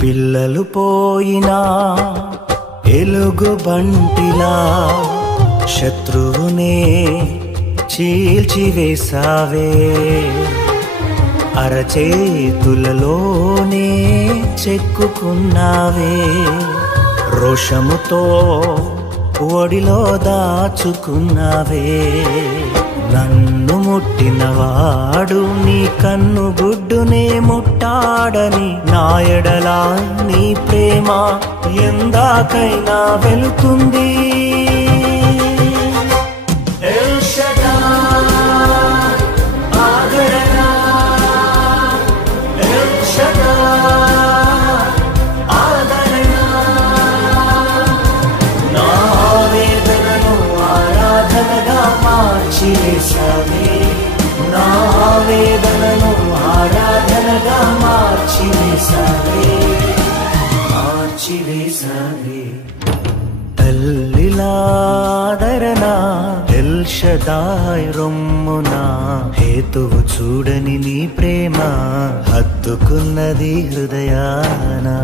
పిల్లలు పోయినా ఎలుగు బంటిలా శత్రువునే చీల్చివేసావే, అరచేతులలోనే చెక్కుకున్నావే, రోషముతో ఒడిలో దాచుకున్నావే. నన్ను ముట్టినవాడు నీ కన్ను గుడ్డునే ముట్టాడని, నా ఎడల నీ ప్రేమ ఎందాకైనా వెళుతుంది. నా వేదనను ఆరాధనగా మార్చివేసావే. తల్లిలాదరణ ఎల్ షదాయ్ రొమ్మున, హేతువు చూడని నీ ప్రేమ హత్తుకున్నది హృదయానా.